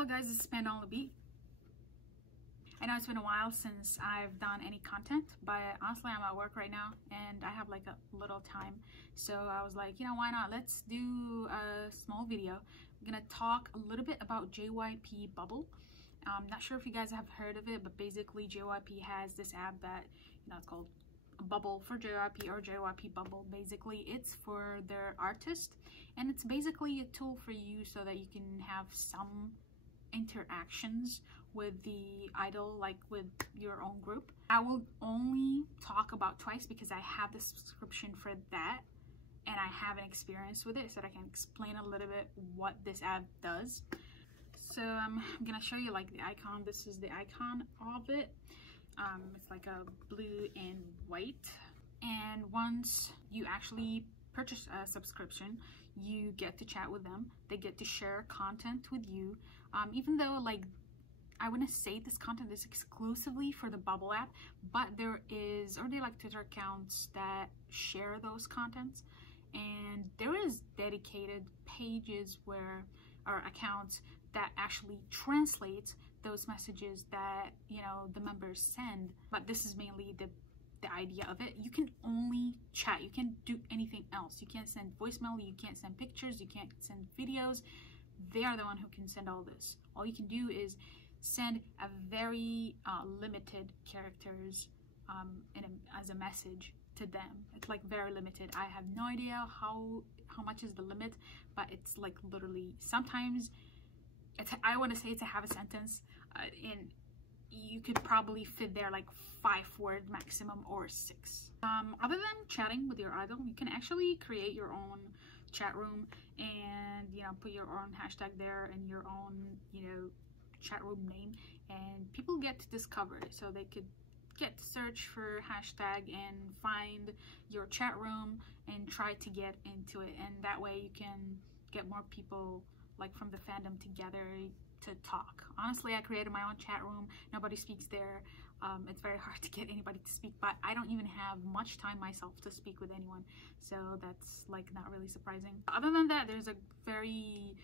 Hello guys, this is Panda on the Beat. I know it's been a while since I've done any content, but honestly I'm at work right now and I have like a little time, so I was like, you know, why not, let's do a small video. I'm gonna talk a little bit about JYP Bubble. I'm not sure if you guys have heard of it, but basically JYP has this app that, you know, it's called Bubble for JYP or JYP Bubble. Basically it's for their artists, and it's basically a tool for you so that you can have some interactions with the idol, like with your own group. I will only talk about twice because I have the subscription for that and I have an experience with it, so that I can explain a little bit what this app does. So I'm gonna show you like the icon. This is the icon of it. It's like a blue and white, and once you actually purchase a subscription, you get to chat with them. They get to share content with you, even though like I wouldn't say this content is exclusively for the Bubble app, but there is already like Twitter accounts that share those contents, and there is dedicated pages where or accounts that actually translate those messages that, you know, the members send. But this is mainly the idea of it. You can only chat, you can't do anything else. You can't send voicemail, you can't send pictures, you can't send videos. They are the one who can send all this. All you can do is send a very limited characters as a message to them. It's like very limited. I have no idea how much is the limit, but it's like literally sometimes I want to say it's a half a sentence, and you could probably fit there like 5 words maximum or 6. Other than chatting with your idol, you can actually create your own chat room and, you know, put your own hashtag there and your own, you know, chat room name, and people get to discover it. So they could get to search for hashtag and find your chat room and try to get into it, and that way you can get more people like from the fandom together to talk. Honestly, I created my own chat room. Nobody speaks there. It's very hard to get anybody to speak, but I don't even have much time myself to speak with anyone, so that's like not really surprising. Other than that, there's a very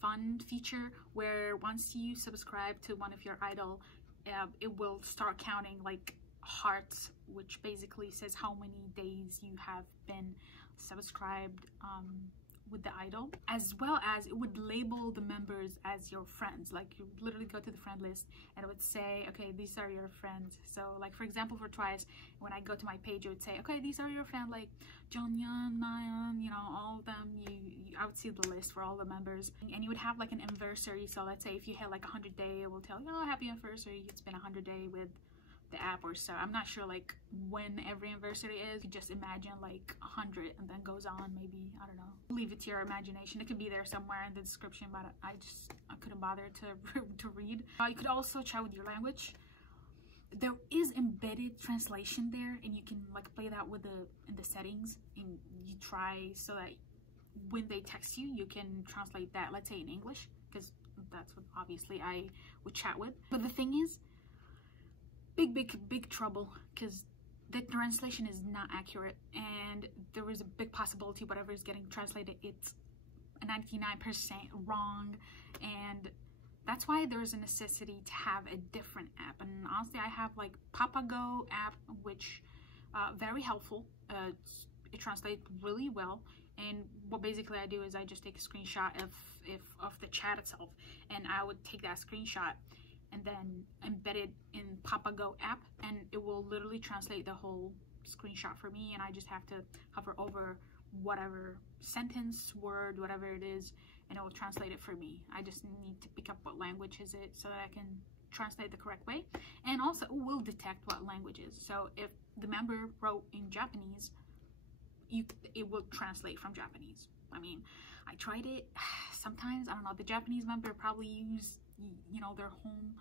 fun feature where once you subscribe to one of your idol, it will start counting like hearts, which basically says how many days you have been subscribed with the idol, as well as it would label the members as your friends. Like you literally go to the friend list and it would say, okay, these are your friends. So like for example for Twice, when I go to my page, it would say, okay, these are your friends, like Jonghyun, Nayeon, you know, all of them. I would see the list for all the members, and you would have like an anniversary. So let's say if you hit like 100 day, it will tell you, oh, happy anniversary, it's been 100 day with the app or so. I'm not sure like when every anniversary is. You just imagine like 100 and then goes on, maybe, I don't know, leave it to your imagination. It could be there somewhere in the description, but I couldn't bother to read. You could also chat with your language. There is embedded translation there, and you can like play that with in the settings, and you try so that when they text you, you can translate that, let's say in English, because that's what obviously I would chat with. But the thing is, big trouble, because the translation is not accurate, and there is a big possibility whatever is getting translated, it's 99% wrong, and that's why there's a necessity to have a different app. And honestly, I have like Papago app, which very helpful. It translates really well, and what basically I do is I just take a screenshot of the chat itself, and I would take that screenshot and then embed it in Papago app, and it will literally translate the whole screenshot for me, and I just have to hover over whatever sentence, word, whatever it is, and it will translate it for me. I just need to pick up what language is it so that I can translate the correct way, and also it will detect what language is. So if the member wrote in Japanese, it will translate from Japanese. I mean, I tried it. Sometimes, I don't know, the Japanese member probably use, you know, their home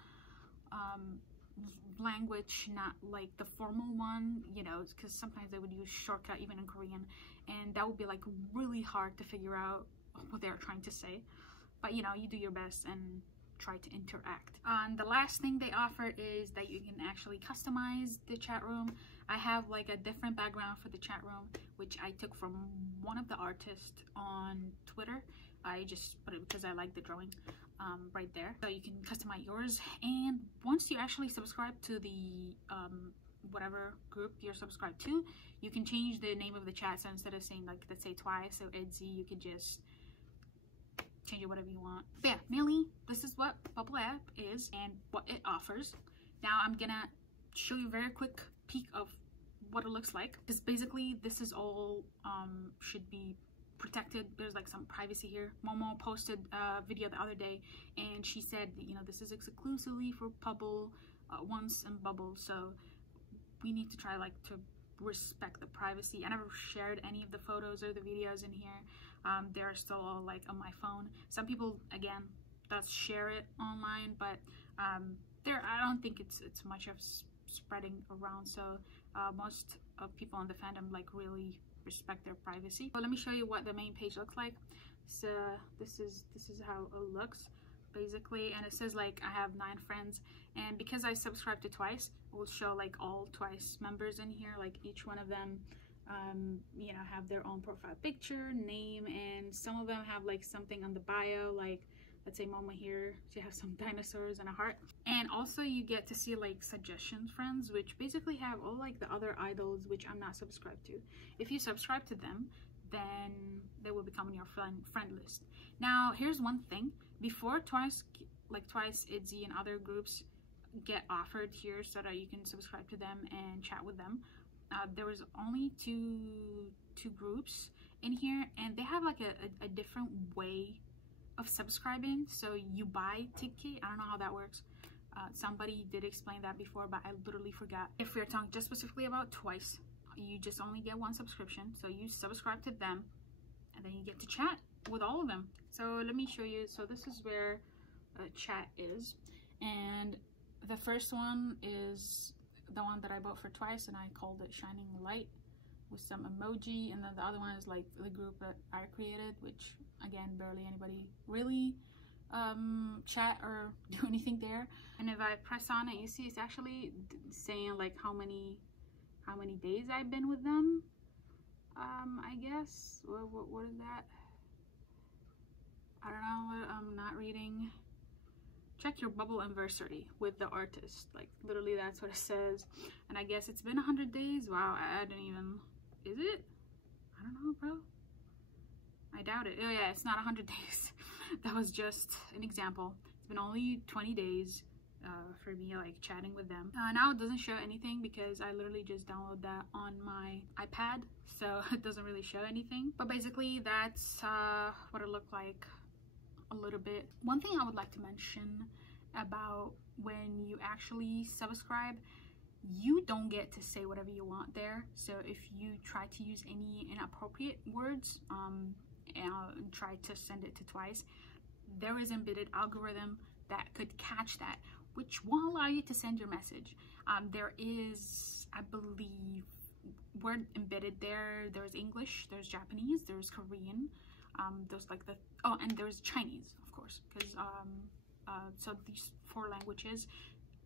language, not like the formal one, you know, because sometimes they would use shortcut even in Korean, and that would be like really hard to figure out what they're trying to say. But you know, you do your best and try to interact. And the last thing they offer is that you can actually customize the chat room. I have like a different background for the chat room, which I took from one of the artists on Twitter. I just put it because I like the drawing right there. So you can customize yours, and once you actually subscribe to the whatever group you're subscribed to, you can change the name of the chat. So instead of saying, like, let's say twice, so Etsy, you could just change it whatever you want. But yeah, mainly this is what Bubble app is and what it offers. Now I'm gonna show you a very quick peek of what it looks like, because basically this is all should be protected. There's like some privacy here. Momo posted a video the other day, and she said, you know, this is exclusively for Bubble once and Bubble, so we need to try like to respect the privacy. I never shared any of the photos or the videos in here. They're still all like on my phone. Some people, again, does share it online, but I don't think it's much of spreading around. So most of people in the fandom like really respect their privacy. But let me show you what the main page looks like. So this is how it looks basically, and it says like I have 9 friends, and because I subscribed to Twice, it will show like all Twice members in here, like each one of them you know, have their own profile picture, name, and some of them have like something on the bio, like let's say Mama here, she has some dinosaurs and a heart. And also you get to see like suggestions friends, which basically have all like the other idols which I'm not subscribed to. If you subscribe to them, then they will become on your friend list. Now here's one thing, before Twice, like Twice, Etsy, and other groups get offered here so that you can subscribe to them and chat with them, there was only two groups in here, and they have like a different way of subscribing. So you buy ticket, I don't know how that works. Somebody did explain that before, but I literally forgot. If we're talking just specifically about Twice, you just only get 1 subscription, so you subscribe to them and then you get to chat with all of them. So let me show you. So this is where chat is, and the first one is the one that I bought for Twice, and I called it Shining Light with some emoji, and then the other one is like the group that I created, which again barely anybody really chat or do anything there. And if I press on it, you see it's actually saying like how many days I've been with them. I guess what is that? I don't know. I'm not reading. Check your Bubble anniversary with the artist, like literally that's what it says. And I guess it's been 100 days. Wow, I didn't even, is it? I don't know, bro. I doubt it. Oh yeah, it's not 100 days. That was just an example. It's been only 20 days for me like chatting with them. Now it doesn't show anything because I literally just download that on my iPad, so it doesn't really show anything. But basically that's what it looked like a little bit. One thing I would like to mention about when you actually subscribe, you don't get to say whatever you want there. So if you try to use any inappropriate words and try to send it to Twice, there is embedded algorithm that could catch that, which won't allow you to send your message. There is, I believe, word embedded there. There's English, there's Japanese, there's Korean, there's like the, oh, and there's Chinese, of course, because so these 4 languages.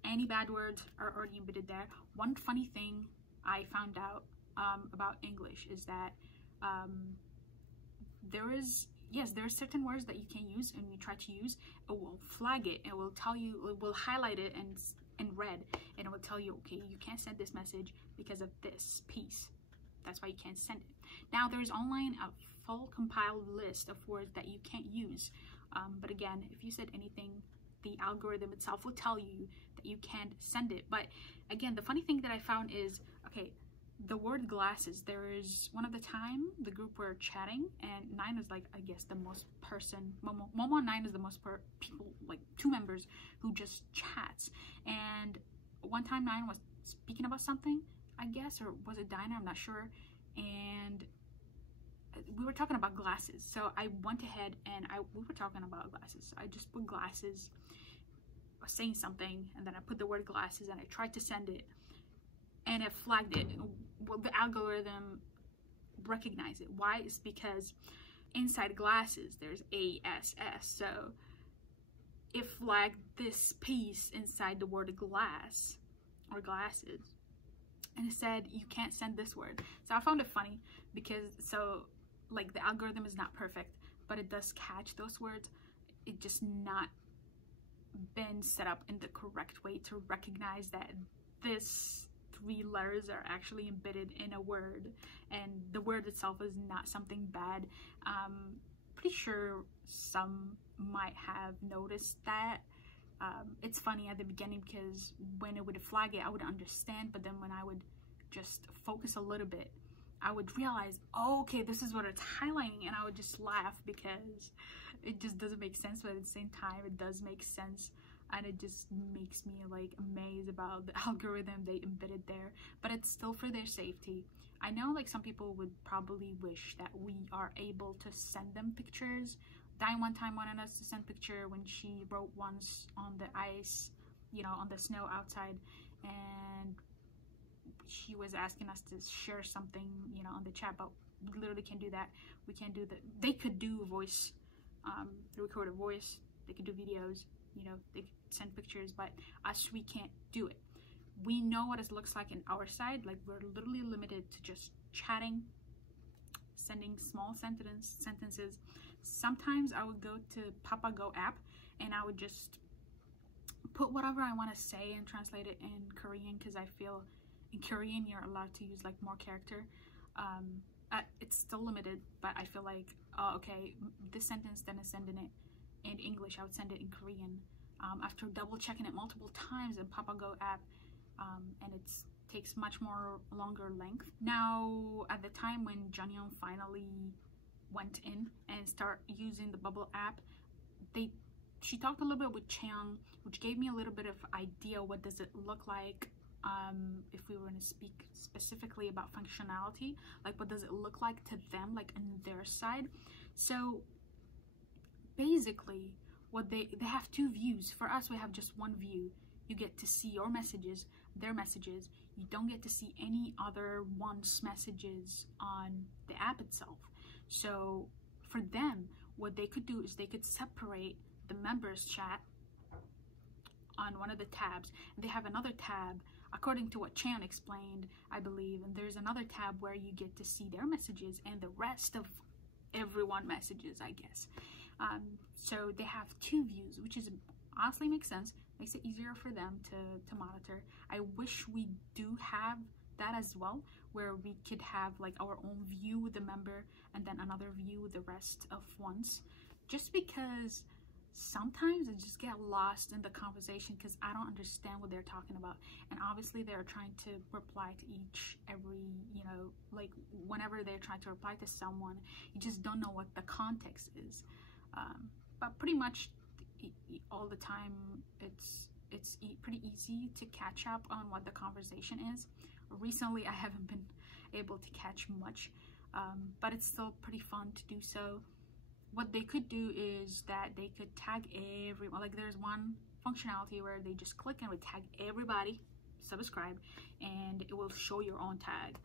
Any bad words are already embedded there. One funny thing I found out about English is that there are certain words that you can use, and you try to use, it will flag it. It will tell you, it will highlight it in red, and it will tell you, okay, you can't send this message because of this piece. That's why you can't send it. Now there's online a full compiled list of words that you can't use, but again, if you said anything, the algorithm itself will tell you that you can't send it. But again, the funny thing that I found is, okay, the word glasses, there is one of the time the group were chatting, and 9 is like, I guess the most person, Momo and 9 is the most people, like 2 members who just chats. And one time 9 was speaking about something, I guess, or was it Dinah, I'm not sure, and we were talking about glasses. So I went ahead and we were talking about glasses. So I just put glasses, saying something, and then I put the word glasses, and I tried to send it, and it flagged it. Well, the algorithm recognized it. Why? It's because inside glasses there's ASS, so it flagged this piece inside the word glass or glasses, and it said you can't send this word. So I found it funny because, so like, the algorithm is not perfect, but it does catch those words. It just not been set up in the correct way to recognize that this 3 letters are actually embedded in a word, and the word itself is not something bad. Pretty sure some might have noticed that. It's funny at the beginning because when it would flag it, I would understand, but then when I would just focus a little bit, I would realize, oh, okay, this is what it's highlighting, and I would just laugh because it just doesn't make sense, but at the same time it does make sense, and it just makes me like amazed about the algorithm they embedded there. But it's still for their safety. I know like some people would probably wish that we are able to send them pictures. Diane one time wanted us to send picture when she wrote once on the ice, you know, on the snow outside, and she was asking us to share something, you know, on the chat, but we literally can't do that. We can't do that. They could do voice, record a voice, they could do videos, you know, they could send pictures, but us, we can't do it. We know what it looks like in our side, like we're literally limited to just chatting, sending small sentences. Sometimes I would go to Papago app and I would just put whatever I want to say and translate it in Korean, because I feel in Korean you're allowed to use like more character. It's still limited, but I feel like, oh, okay, this sentence, then I send in it in English, I would send it in Korean. After double checking it multiple times in Papago app, and it takes much more longer length. Now, at the time when Jonghyun finally went in and start using the Bubble app, she talked a little bit with Chang, which gave me a little bit of idea what does it look like if we were going to speak specifically about functionality, like what does it look like to them, like on their side. So basically what they have 2 views. For us, we have just 1 view. You get to see your messages, their messages. You don't get to see any other one's messages on the app itself. So for them, what they could do is they could separate the members chat on one of the tabs. They have another tab, according to what Chan explained, I believe, and there's another tab where you get to see their messages and the rest of everyone messages, I guess. So they have 2 views, which is honestly makes sense, makes it easier for them to monitor. I wish we do have that as well, where we could have like our own view with the member and then another view with the rest of ones, just because sometimes I just get lost in the conversation because I don't understand what they're talking about. And obviously they're trying to reply to every, you know, like whenever they're trying to reply to someone, you just don't know what the context is. But pretty much all the time it's pretty easy to catch up on what the conversation is. Recently I haven't been able to catch much, but it's still pretty fun to do so. What they could do is that they could tag everyone. Like there's one functionality where they just click and would tag everybody, subscribe, and it will show your own tag.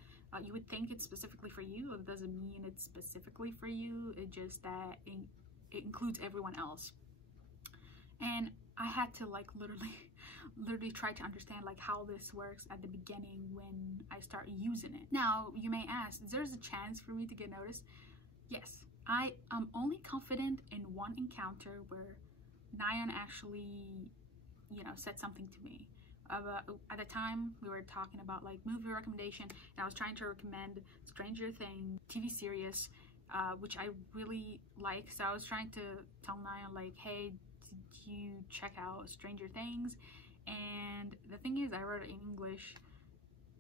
You would think it's specifically for you. It doesn't mean it's specifically for you. It's just that it includes everyone else. And I had to like literally try to understand like how this works at the beginning when I start using it. Now you may ask, there's a chance for me to get noticed? Yes, I am only confident in one encounter where Nayeon actually, you know, said something to me. At the time we were talking about like movie recommendation, and I was trying to recommend Stranger Things TV series, which I really like. So I was trying to tell Nayeon like, hey, did you check out Stranger Things? And the thing is, I wrote it in English,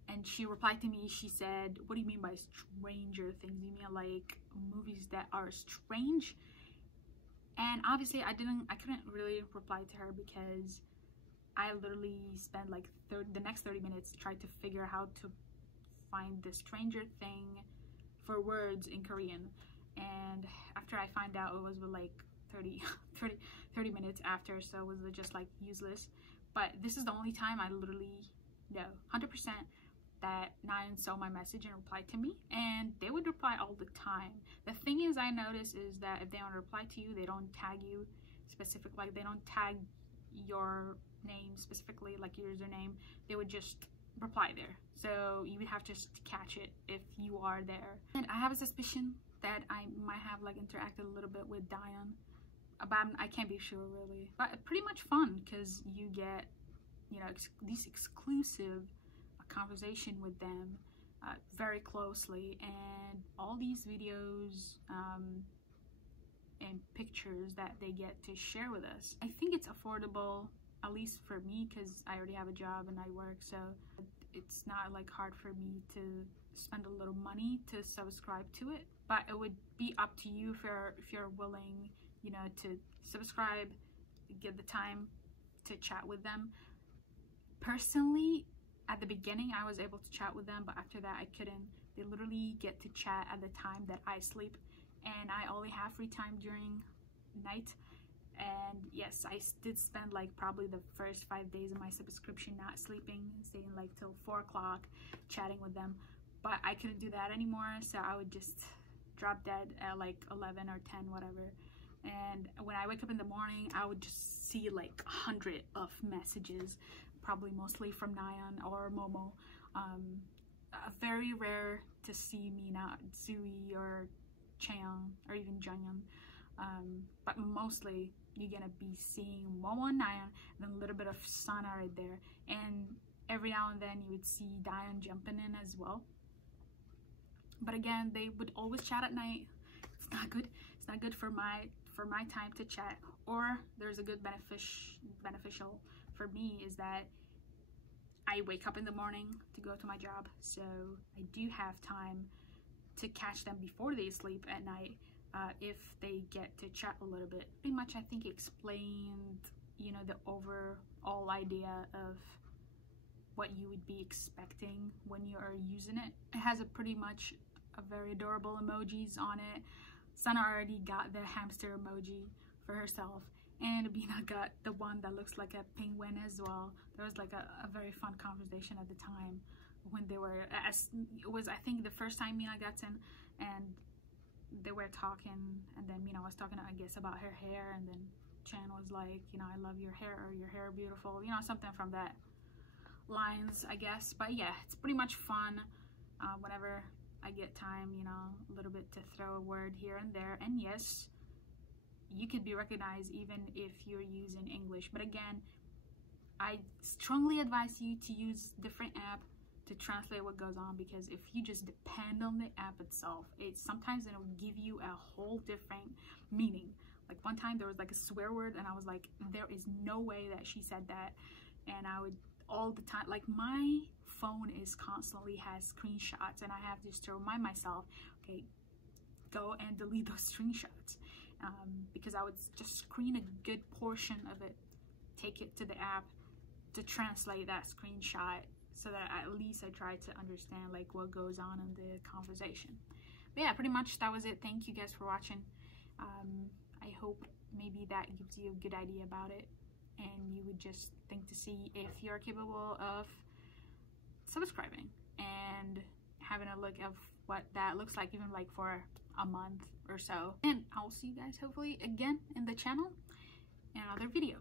and she replied to me. She said, what do you mean by Stranger Things? You mean like movies that are strange? And obviously I couldn't really reply to her because I literally spent like the next 30 minutes trying to figure out how to find the Stranger Thing for words in Korean. And after I find out, it was like 30 minutes after, so it was just like useless. But this is the only time I literally know 100% that Nayeon saw my message and replied to me, and they would reply all the time. The thing is, I notice is that if they want to reply to you, they don't tag you specific, like they don't tag your name specifically, like your username. They would just reply there, so you would have to just catch it if you are there. And I have a suspicion that I might have like interacted a little bit with Diane, but I can't be sure really. But pretty much fun because you get, you know, these exclusive conversation with them very closely, and all these videos and pictures that they get to share with us. I think it's affordable, at least for me, because I already have a job and I work, so it's not like hard for me to spend a little money to subscribe to it. But it would be up to you if you're willing, you know, to subscribe, get the time to chat with them. Personally, at the beginning I was able to chat with them, but after that I couldn't. They literally get to chat at the time that I sleep, and I only have free time during night. And yes, I did spend like probably the first 5 days of my subscription not sleeping, staying like till 4 o'clock chatting with them, but I couldn't do that anymore, so I would just drop dead at like 11 or 10, whatever. And when I wake up in the morning, I would just see like 100 of messages, probably mostly from Nayeon or Momo. Very rare to see Mina, Zui, or Chaeyoung, or even Junghyun. But mostly you're gonna be seeing Momo and Nayeon, and then a little bit of Sana right there. And every now and then you would see Dayeon jumping in as well. But again, they would always chat at night. It's not good. It's not good for my time to chat. Or there's a good beneficial for me is that I wake up in the morning to go to my job, so I do have time to catch them before they sleep at night, if they get to chat a little bit. Pretty much I think explained, you know, the overall idea of what you would be expecting when you are using it. It has pretty much a very adorable emojis on it. Sana already got the hamster emoji for herself, and Bina got the one that looks like a penguin as well. There was like a very fun conversation at the time when they were, it was I think the first time Mina got in, and they were talking, and then Mina was talking, I guess, about her hair, and then Chan was like, you know, I love your hair, or your hair beautiful, you know, something from that lines, I guess. But yeah, it's pretty much fun whenever I get time, you know, a little bit to throw a word here and there. And yes, you could be recognized even if you're using English, but again, I strongly advise you to use different app to translate what goes on, because if you just depend on the app itself, sometimes it'll give you a whole different meaning. Like one time there was like a swear word, and I was like, there is no way that she said that. And I would all the time, like my phone is constantly has screenshots, and I have just to remind myself, okay, go and delete those screenshots, because I would just screen a good portion of it, take it to the app to translate that screenshot, so that at least I try to understand like what goes on in the conversation. But yeah, pretty much that was it. Thank you guys for watching. I hope maybe that gives you a good idea about it, and you would just think to see if you're capable of subscribing and having a look of what that looks like, even like for a month or so. And I'll see you guys hopefully again in the channel in another video.